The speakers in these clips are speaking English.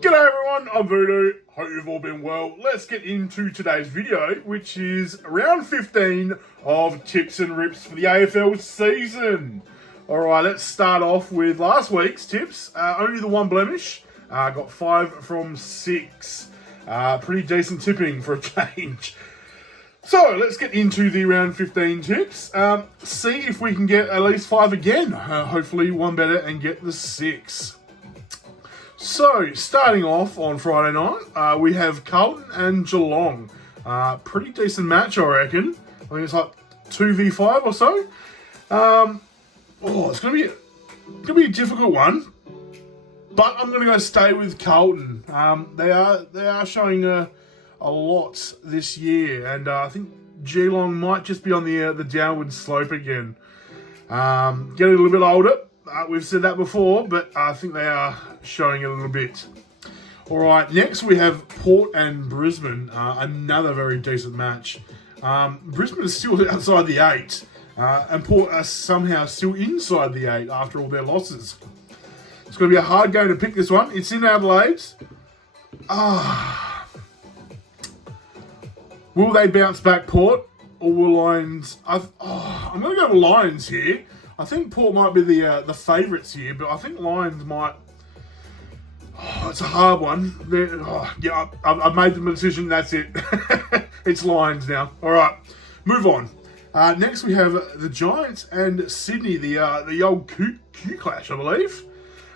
G'day everyone, I'm Voodoo. Hope you've all been well. Let's get into today's video, which is round 15 of tips and rips for the AFL season. Alright, let's start off with last week's tips. Only the one blemish. Got 5 from 6. Pretty decent tipping for a change. So, let's get into the round 15 tips. See if we can get at least 5 again. Hopefully one better and get the 6. So, starting off on Friday night, we have Carlton and Geelong. Pretty decent match, I reckon. I think it's like 2v5 or so. It's gonna be a difficult one, but I'm gonna go stay with Carlton. They are showing a lot this year, and I think Geelong might just be on the downward slope again. Getting a little bit older. We've said that before, but I think they are showing a little bit. All right, next we have Port and Brisbane, another very decent match. Brisbane is still outside the 8, and Port are somehow still inside the 8 after all their losses. It's going to be a hard game to pick this one. It's in Adelaide. Will they bounce back, Port, or will Lions? I'm going to go with Lions here. I think Port might be the favourites here, but I think Lions might. It's a hard one. I've made the decision. That's it. It's Lions now. All right, move on. Next we have the Giants and Sydney, the old Q clash, I believe.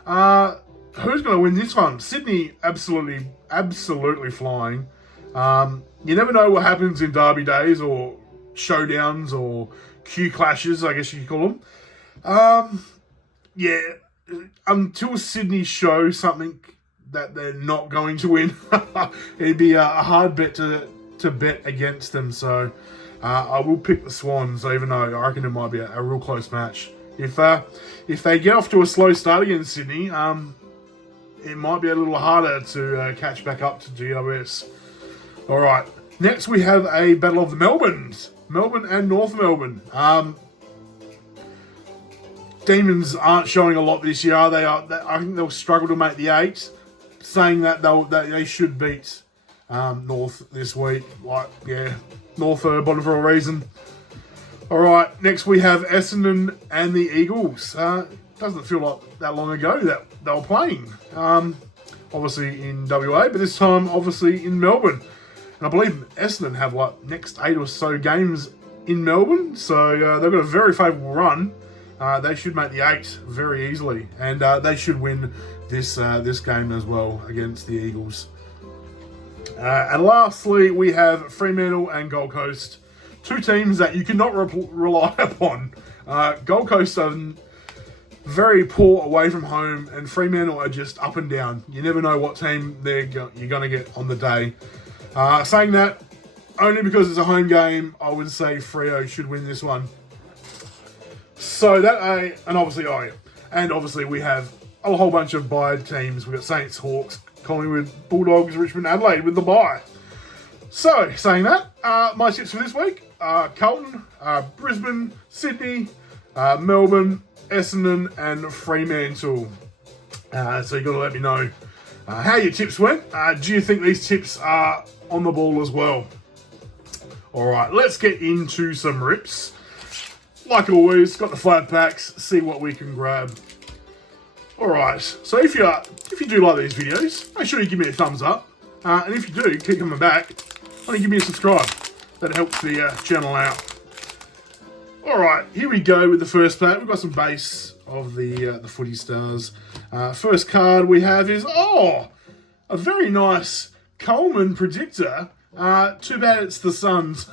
Who's going to win this one? Sydney, absolutely flying. You never know what happens in derby days or showdowns or Q clashes, I guess you could call them. Until Sydney show something that they're not going to win, it'd be a hard bet to bet against them. So I will pick the Swans, even though I reckon it might be a real close match. If they get off to a slow start against Sydney, it might be a little harder to catch back up to GWS. All right, next we have a battle of the Melbournes, Melbourne and North Melbourne. Demons aren't showing a lot this year. I think they'll struggle to make the 8. Saying that they should beat North this week. North are bottom for a reason. All right, next we have Essendon and the Eagles. Doesn't feel like that long ago that they were playing. Obviously in WA, but this time obviously in Melbourne. And I believe Essendon have next 8 or so games in Melbourne, so they've got a very favourable run. They should make the 8 very easily, and they should win this game as well against the Eagles. And lastly, we have Fremantle and Gold Coast, 2 teams that you cannot rely upon. Gold Coast are very poor away from home, and Fremantle are just up and down. You never know what team you're going to get on the day. Saying that, only because it's a home game, I would say Freo should win this one. So obviously we have a whole bunch of bye teams. We've got Saints, Hawks, Collingwood, Bulldogs, Richmond, Adelaide with the bye. So, saying that, my tips for this week are Carlton, Brisbane, Sydney, Melbourne, Essendon and Fremantle. So you've got to let me know how your tips went. Do you think these tips are on the ball as well? All right, let's get into some rips. Like always, got the 5 packs, see what we can grab. Alright, so if you do like these videos, make sure you give me a thumbs up. And if you do, keep coming back, why don't you give me a subscribe? That helps the channel out. Alright, here we go with the first pack. We've got some base of the Footy Stars. First card we have is, a very nice Coleman predictor. Too bad it's the Suns.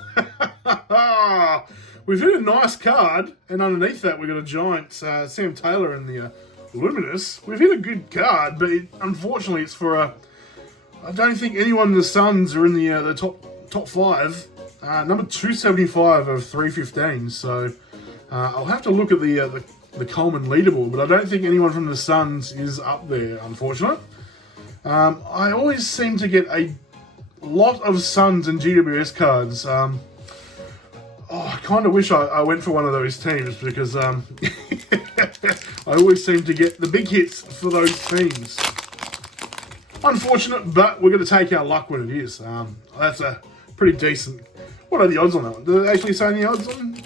We've hit a nice card, and underneath that we've got a giant Sam Taylor in the Luminous. We've hit a good card, but unfortunately it's for I don't think anyone in the Suns are in the top 5. Number 275 of 315. So I'll have to look at the Coleman leaderboard, but I don't think anyone from the Suns is up there, unfortunately. I always seem to get a lot of Suns and GWS cards. I kind of wish I went for one of those teams because I always seem to get the big hits for those teams. Unfortunate, but we're going to take our luck when it is. That's a pretty decent... What are the odds on that one? Do they actually say any odds on?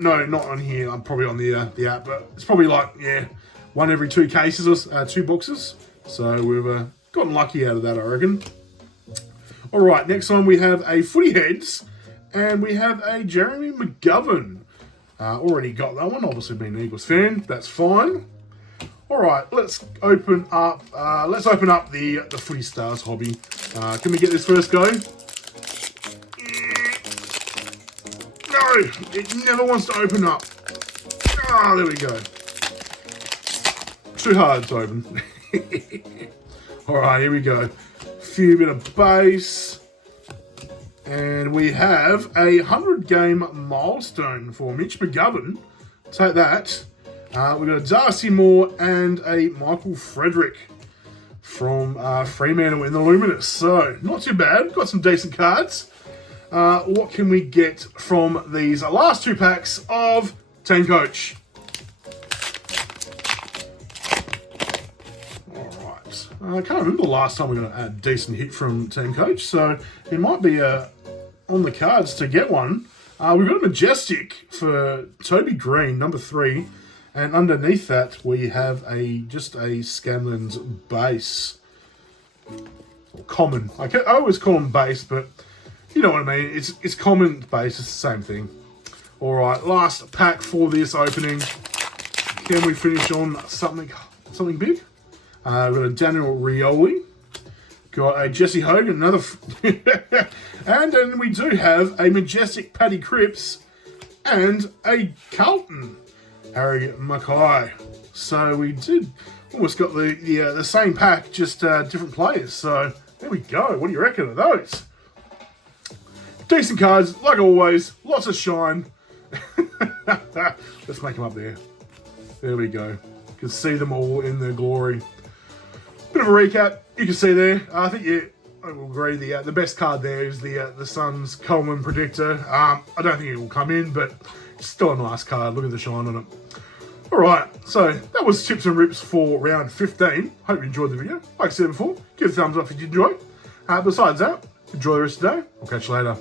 No, not on here. I'm probably on the app, but it's probably like, yeah, 1 every 2 cases, or 2 boxes. So we've gotten lucky out of that, I reckon. All right, next one we have a Footy Heads, and we have a Jeremy McGovern. Already got that one, obviously being an Eagles fan, that's fine. All right, let's open up the Footy Stars hobby. Can we get this first go? No, it never wants to open up. Ah, there we go. Too hard to open. All right, here we go. Few bit of base. And we have a 100-game milestone for Mitch McGovern. Take that. We've got a Darcy Moore and a Michael Frederick from Fremantle in the Luminous. So, not too bad. Got some decent cards. What can we get from these last 2 packs of TeamCoach? Alright. I can't remember the last time we got a decent hit from TeamCoach, so it might be on the cards to get one. We've got a Majestic for Toby Green, number 3. And underneath that, we have just a Scanlan's base. Common. I always call them base, but you know what I mean. It's common base. It's the same thing. All right, last pack for this opening. Can we finish on something big? We've got a Daniel Rioli. Got a Jesse Hogan, another... and then we do have a Majestic Paddy Cripps and a Carlton Harry Mackay. So we did almost got the same pack, just different players. So there we go. What do you reckon of those? Decent cards, like always. Lots of shine. Let's make them up there. There we go. You can see them all in their glory. Bit of a recap. You can see there. I think I will agree. The best card there is the Suns Coleman Predictor. I don't think it will come in, but it's still a nice card. Look at the shine on it. All right, so that was Chips and Rips for round 15. Hope you enjoyed the video. Like I said before, give a thumbs up if you enjoyed. Besides that, enjoy the rest of the day. I'll catch you later.